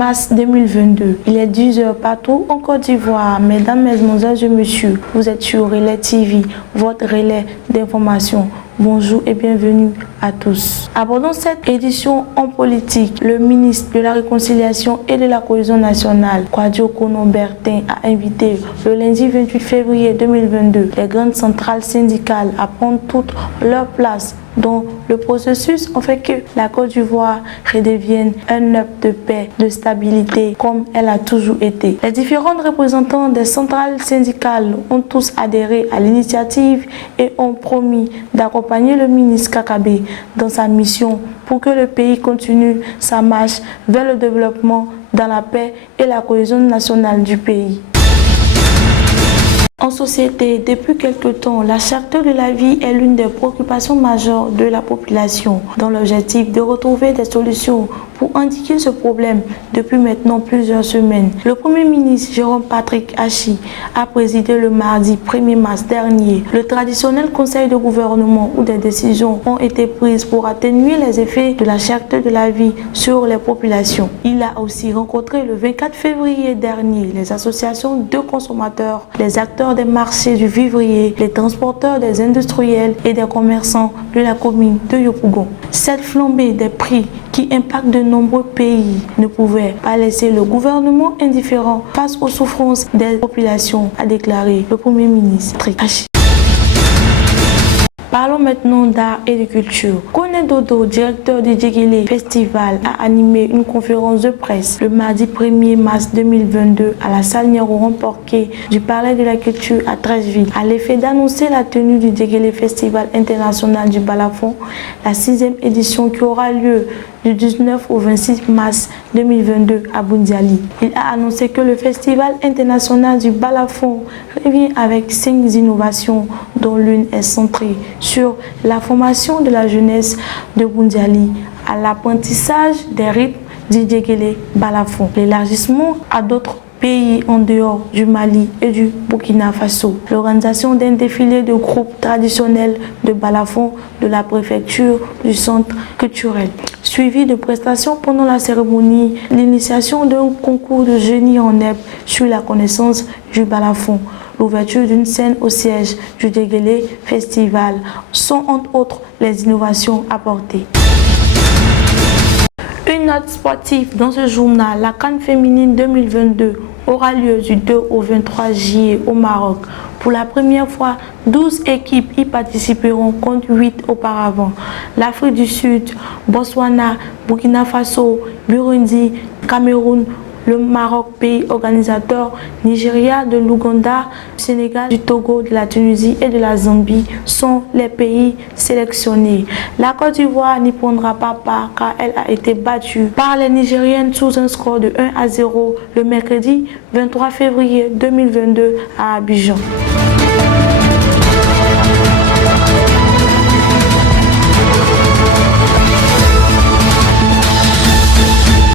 mars 2022. Il est 10h partout en Côte d'Ivoire. Mesdames, Mesdemoiselles et Messieurs, vous êtes sur Relais TV, votre relais d'information. Bonjour et bienvenue à tous. Abordons cette édition en politique. Le ministre de la Réconciliation et de la Cohésion nationale, Kouadio Kono-Bertin, a invité le lundi 28 février 2022 les grandes centrales syndicales à prendre toute leur place dans le processus en fait que la Côte d'Ivoire redevienne un hub de paix, de stabilité comme elle a toujours été. Les différents représentants des centrales syndicales ont tous adhéré à l'initiative et ont promis d'accompagner le ministre Kakabe dans sa mission pour que le pays continue sa marche vers le développement dans la paix et la cohésion nationale du pays. En société, depuis quelque temps, la cherté de la vie est l'une des préoccupations majeures de la population, dans l'objectif de retrouver des solutions pour endiguer ce problème depuis maintenant plusieurs semaines. Le Premier ministre Jérôme Patrick Achi a présidé le mardi 1er mars dernier le traditionnel conseil de gouvernement où des décisions ont été prises pour atténuer les effets de la cherté de la vie sur les populations. Il a aussi rencontré le 24 février dernier les associations de consommateurs, les acteurs des marchés du vivrier, les transporteurs, des industriels et des commerçants de la commune de Yopougon. Cette flambée des prix qui impacte de nombreux pays ne pouvait pas laisser le gouvernement indifférent face aux souffrances des populations, a déclaré le Premier ministre Trikachi. Parlons maintenant d'art et de culture. Kone Dodo, directeur du Djegele Festival, a animé une conférence de presse le mardi 1er mars 2022 à la salle Niarouran Porquet du Palais de la Culture à Treichville, à l'effet d'annoncer la tenue du Djegele Festival international du balafon, la 6e édition qui aura lieu du 19 au 26 mars 2022 à Boundiali. Il a annoncé que le Festival international du balafon revient avec 5 innovations dont l'une est centrée sur la formation de la jeunesse de Boundiali à l'apprentissage des rythmes du Djegele balafon, l'élargissement à d'autres pays en dehors du Mali et du Burkina Faso, l'organisation d'un défilé de groupes traditionnels de balafon de la préfecture du centre culturel, suivi de prestations pendant la cérémonie, l'initiation d'un concours de génie en herbe sur la connaissance du balafon, l'ouverture d'une scène au siège du Djegele Festival sont entre autres les innovations apportées. Une note sportive dans ce journal, la CAN féminine 2022 aura lieu du 2 au 23 juillet au Maroc. Pour la première fois, 12 équipes y participeront contre 8 auparavant. L'Afrique du Sud, Botswana, Burkina Faso, Burundi, Cameroun, le Maroc, pays organisateur, Nigeria, de l'Ouganda, du Sénégal, du Togo, de la Tunisie et de la Zambie sont les pays sélectionnés. La Côte d'Ivoire n'y prendra pas part car elle a été battue par les Nigériennes sous un score de 1-0 le mercredi 23 février 2022 à Abidjan.